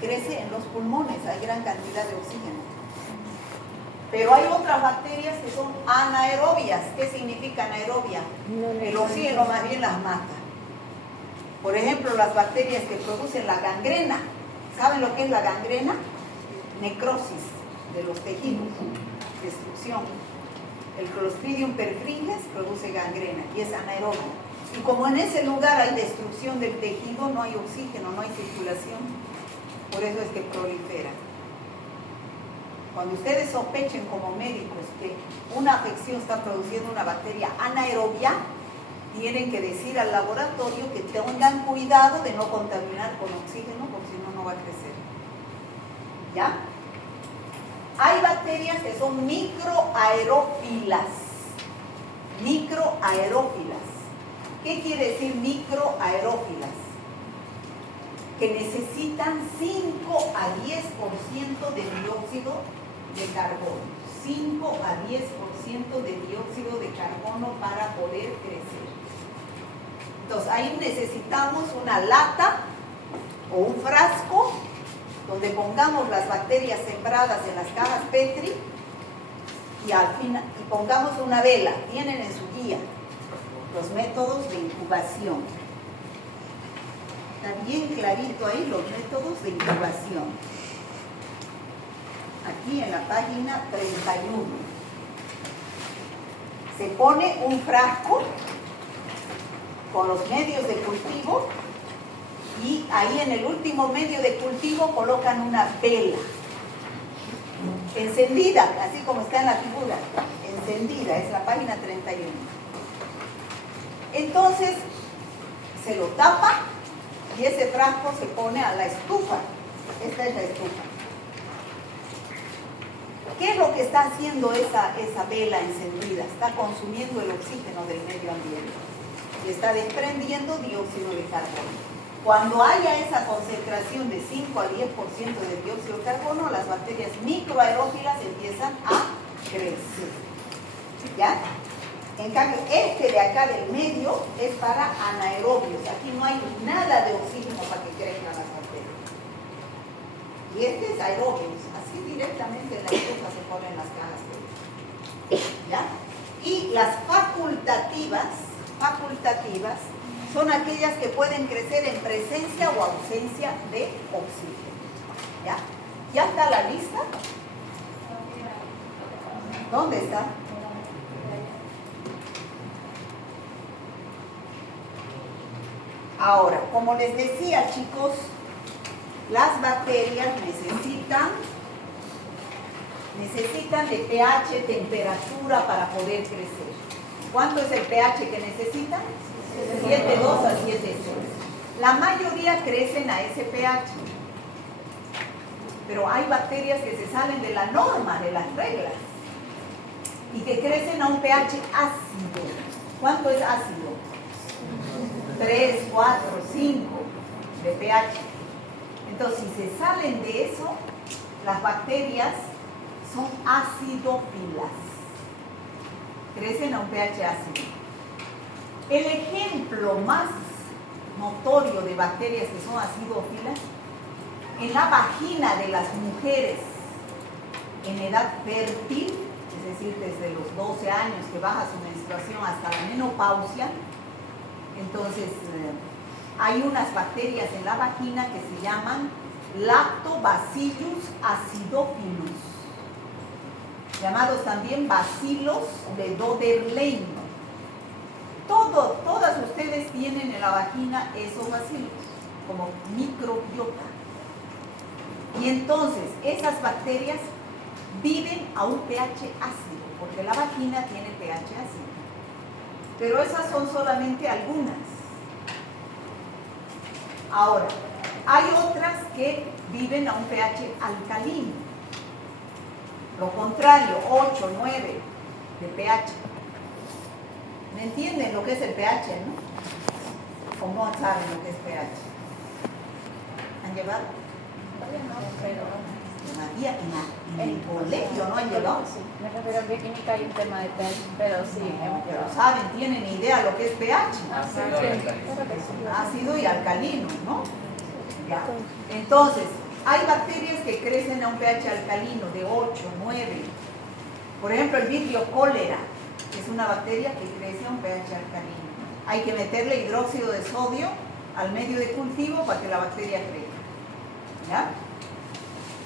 crece en los pulmones, hay gran cantidad de oxígeno. Pero hay otras bacterias que son anaerobias. ¿Qué significa anaerobia? El oxígeno más bien las mata. Por ejemplo, las bacterias que producen la gangrena. ¿Saben lo que es la gangrena? Necrosis de los tejidos, destrucción. El Clostridium perfringens produce gangrena y es anaerobia. Y como en ese lugar hay destrucción del tejido, no hay oxígeno, no hay circulación. Por eso es que prolifera. Cuando ustedes sospechen como médicos que una afección está produciendo una bacteria anaerobia, tienen que decir al laboratorio que tengan cuidado de no contaminar con oxígeno, porque si no, no va a crecer. ¿Ya? Hay bacterias que son microaerófilas. Microaerófilas. ¿Qué quiere decir microaerófilas? Que necesitan 5 a 10% de dióxido de carbono. 5 a 10% de dióxido de carbono para poder crecer. Entonces ahí necesitamos una lata o un frasco donde pongamos las bacterias sembradas en las cajas Petri y al final pongamos una vela. Tienen en su guía los métodos de incubación. Está bien clarito ahí los métodos de incubación. Aquí en la página 31. Se pone un frasco con los medios de cultivo y ahí en el último medio de cultivo colocan una vela encendida, así como está en la figura, encendida, es la página 31. Entonces se lo tapa y ese frasco se pone a la estufa. Esta es la estufa. ¿Qué es lo que está haciendo esa vela encendida? Está consumiendo el oxígeno del medio ambiente y está desprendiendo dióxido de carbono. Cuando haya esa concentración de 5 a 10% de dióxido de carbono, las bacterias microaerófilas empiezan a crecer. ¿Ya? En cambio, este de acá del medio es para anaerobios. Aquí no hay nada de oxígeno para que crezcan las bacterias. Y este es aerobios. Así directamente en la estufa se ponen las cajas. ¿Ya? Y las facultativas son aquellas que pueden crecer en presencia o ausencia de oxígeno. ¿Ya? ¿Ya está la lista? ¿Dónde está? Ahora, como les decía, chicos, las bacterias necesitan de pH, temperatura para poder crecer. ¿Cuánto es el pH que necesitan? 7,2 a 7,6. La mayoría crecen a ese pH. Pero hay bacterias que se salen de la norma, de las reglas, y que crecen a un pH ácido. ¿Cuánto es ácido? 3, 4, 5 de pH. Entonces, si se salen de eso, las bacterias son acidófilas. Crecen a un pH ácido. El ejemplo más notorio de bacterias que son acidófilas, en la vagina de las mujeres en edad fértil, es decir, desde los 12 años que baja su menstruación hasta la menopausia, entonces hay unas bacterias en la vagina que se llaman Lactobacillus acidophilus, llamados también bacilos de Doderlein. Todas ustedes tienen en la vagina esos bacilos como microbiota. Y entonces esas bacterias viven a un pH ácido, porque la vagina tiene pH ácido. Pero esas son solamente algunas. Ahora, hay otras que viven a un pH alcalino. Lo contrario, 8, 9 de pH. ¿Me entienden lo que es el pH, no? ¿O no saben lo que es pH? ¿Han llevado? No, pero María, en el colegio no han llevado. Sí, me refiero a bioquímica hay un tema de pH, pero sí. Pero saben, tienen idea lo que es pH. Sí. Ácido y alcalino, ¿no? ¿Ya? Entonces, Hay bacterias que crecen a un pH alcalino de 8, 9. Por ejemplo, el Vibrio cólera es una bacteria que crece a un pH alcalino. Hay que meterle hidróxido de sodio al medio de cultivo para que la bacteria crezca. ¿Ya?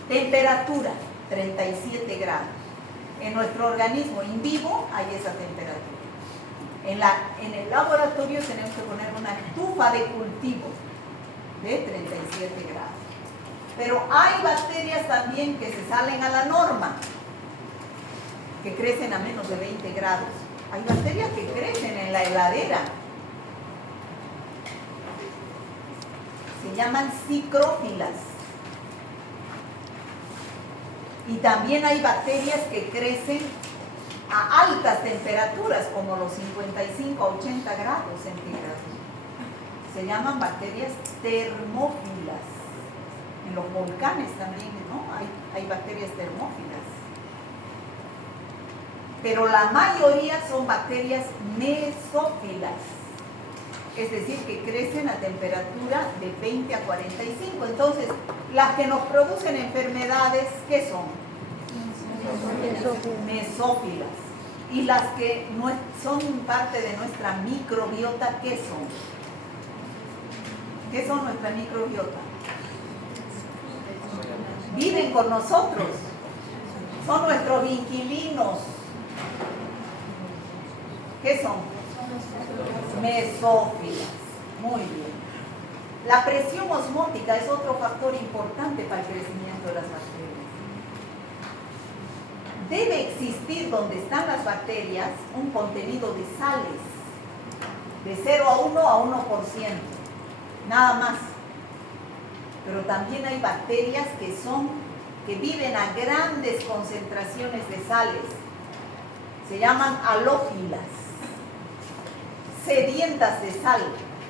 Temperatura, 37 grados. En nuestro organismo in vivo hay esa temperatura. En el laboratorio tenemos que poner una estufa de cultivo de 37 grados. Pero hay bacterias también que se salen a la norma, que crecen a menos de 20 grados. Hay bacterias que crecen en la heladera. Se llaman psicrófilas. Y también hay bacterias que crecen a altas temperaturas, como los 55 a 80 grados centígrados. Se llaman bacterias termófilas. En los volcanes también, ¿no? Hay bacterias termófilas. Pero la mayoría son bacterias mesófilas. Es decir, que crecen a temperatura de 20 a 45. Entonces, las que nos producen enfermedades, ¿qué son? Mesófilas. Y las que no son parte de nuestra microbiota, ¿qué son? ¿Qué son nuestra microbiota? Viven con nosotros. Son nuestros inquilinos. ¿Qué son? Mesófilas. Muy bien. La presión osmótica es otro factor importante para el crecimiento de las bacterias. Debe existir donde están las bacterias un contenido de sales de 0 a 1 a 1%, nada más. Pero también hay bacterias que viven a grandes concentraciones de sales. Se llaman halófilas, sedientas de sal.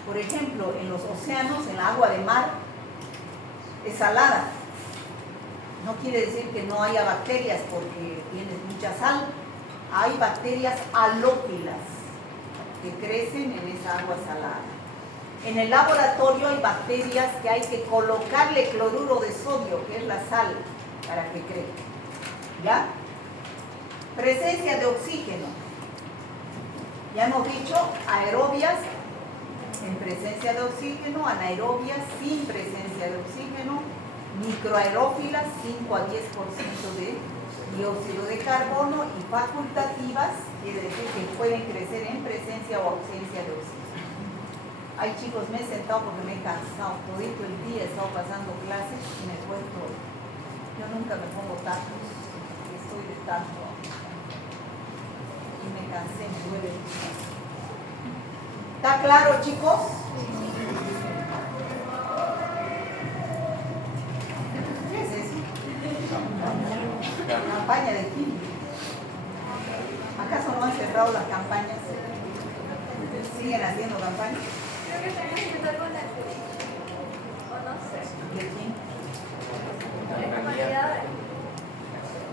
Por ejemplo, en los océanos, en la agua de mar, es salada. No quiere decir que no haya bacterias porque tienes mucha sal. Hay bacterias halófilas que crecen en esa agua salada. En el laboratorio hay bacterias que hay que colocarle cloruro de sodio, que es la sal, para que crezca. ¿Ya? Presencia de oxígeno. Ya hemos dicho, aerobias en presencia de oxígeno, anaerobias sin presencia de oxígeno, microaerófilas 5 a 10% de dióxido de carbono y facultativas, quiere decir que pueden crecer en presencia o ausencia de oxígeno. Ay chicos, me he sentado porque me he cansado, todito el día he estado pasando clases y me he puesto, yo nunca me pongo tacos, estoy de tanto y me cansé, me duele. ¿Está claro chicos? ¿Qué es eso? Campaña de química. ¿Acaso no han cerrado las campañas? ¿Siguen haciendo campañas? Creo que tenemos que estar con el o no sé. ¿De quién? De humanidades.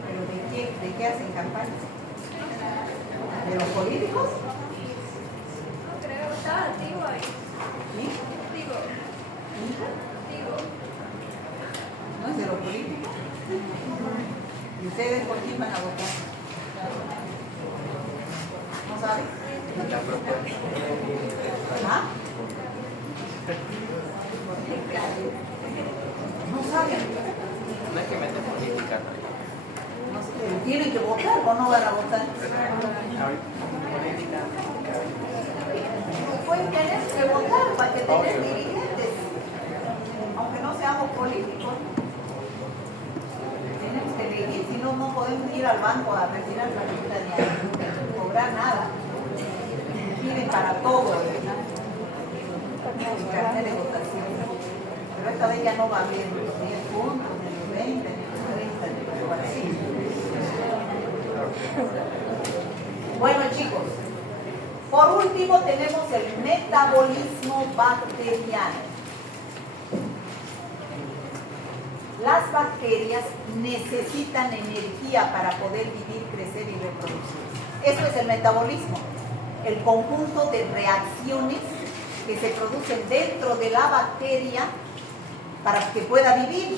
¿Pero de qué hacen campañas? ¿De los políticos? No creo, estaba antiguo ahí. ¿Sí? Digo. ¿No es de los políticos? ¿Y ustedes por quién van a votar? ¿No saben? ¿Ah? ¿No saben? No es que mete política. No sé, pero tienen que votar o no van a votar. Pues tenés que votar para que tenés dirigentes, aunque no seamos políticos. Tenemos que elegir, si no, no podemos ir al banco a retirar la ayuda ni a cobrar nada. Piden para todo, ¿verdad? El carnet de votación. Pero esta vez ya no va a haber 10 puntos, ni los 20, ni los 30, ni los 40. Bueno chicos, por último tenemos el metabolismo bacteriano. Las bacterias necesitan energía para poder vivir, crecer y reproducirse. Eso es el metabolismo, el conjunto de reacciones que se producen dentro de la bacteria para que pueda vivir.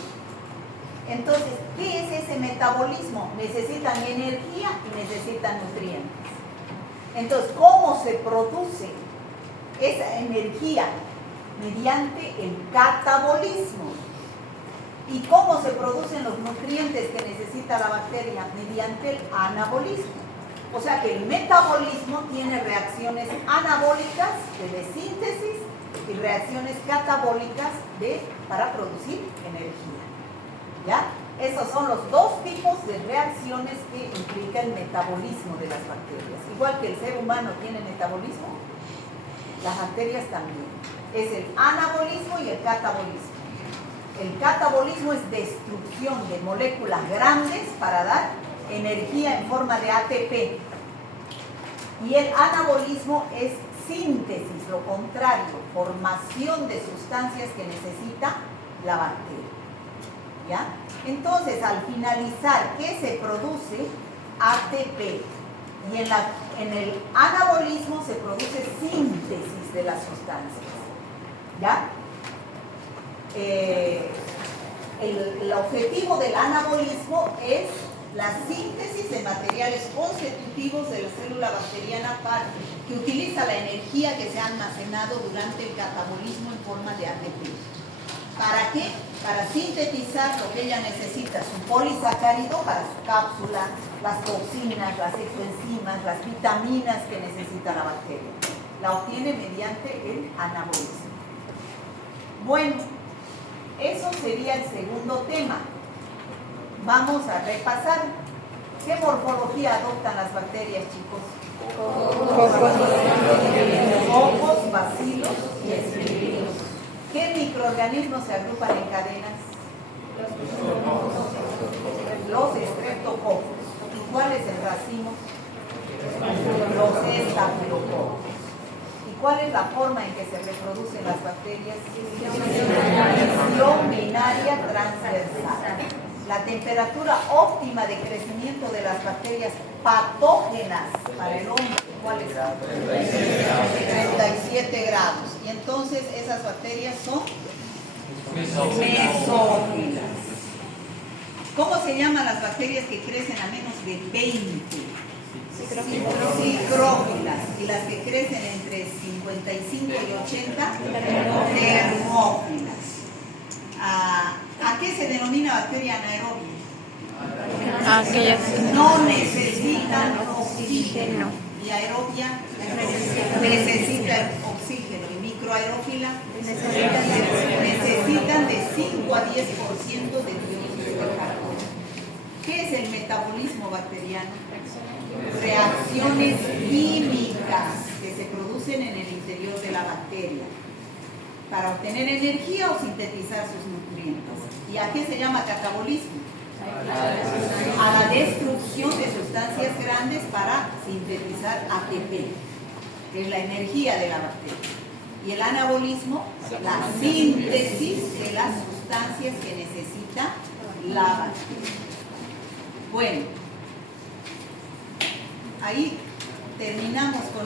Entonces, ¿qué es ese metabolismo? Necesitan energía y necesitan nutrientes. Entonces, ¿cómo se produce esa energía? Mediante el catabolismo. ¿Y cómo se producen los nutrientes que necesita la bacteria? Mediante el anabolismo. O sea que el metabolismo tiene reacciones anabólicas de síntesis y reacciones catabólicas para producir energía. ¿Ya? Esos son los dos tipos de reacciones que implica el metabolismo de las bacterias. Igual que el ser humano tiene metabolismo, las bacterias también. Es el anabolismo y el catabolismo. El catabolismo es destrucción de moléculas grandes para dar energía en forma de ATP. Y el anabolismo es síntesis, lo contrario, formación de sustancias que necesita la bacteria. ¿Ya? Entonces, al finalizar, ¿qué se produce? ATP. Y en el anabolismo se produce síntesis de las sustancias. ¿Ya? El objetivo del anabolismo es la síntesis de materiales constitutivos de la célula bacteriana que utiliza la energía que se ha almacenado durante el catabolismo en forma de ATP. ¿Para qué? Para sintetizar lo que ella necesita, su polisacárido para su cápsula, las toxinas, las exoenzimas, las vitaminas que necesita la bacteria. La obtiene mediante el anabolismo. Bueno, eso sería el segundo tema. Vamos a repasar. ¿Qué morfología adoptan las bacterias, chicos? Cocos, bacilos y espiroquetos. ¿Qué microorganismos se agrupan en cadenas? Los estreptococos. ¿Y cuál es el racimo? Los estafilococos. ¿Y cuál es la forma en que se reproducen las bacterias? División binaria transversal. La temperatura óptima de crecimiento de las bacterias patógenas para el hombre, ¿cuál es? 37 grados. Y entonces esas bacterias son mesófilas. ¿Cómo se llaman las bacterias que crecen a menos de 20? Cicrófilas. Y las que crecen entre 55 y 80, termófilas. ¿A qué se denomina bacteria anaerobia? No necesitan oxígeno. Y aerobia necesita oxígeno. Y microaerófila necesitan de 5 a 10% de dióxido de carbono. ¿Qué es el metabolismo bacteriano? Reacciones químicas que se producen en el interior de la bacteria para obtener energía o sintetizar sus nutrientes. ¿Y a qué se llama catabolismo? A la destrucción de sustancias grandes para sintetizar ATP, que es la energía de la bacteria. Y el anabolismo, la síntesis de las sustancias que necesita la bacteria. Bueno, ahí terminamos con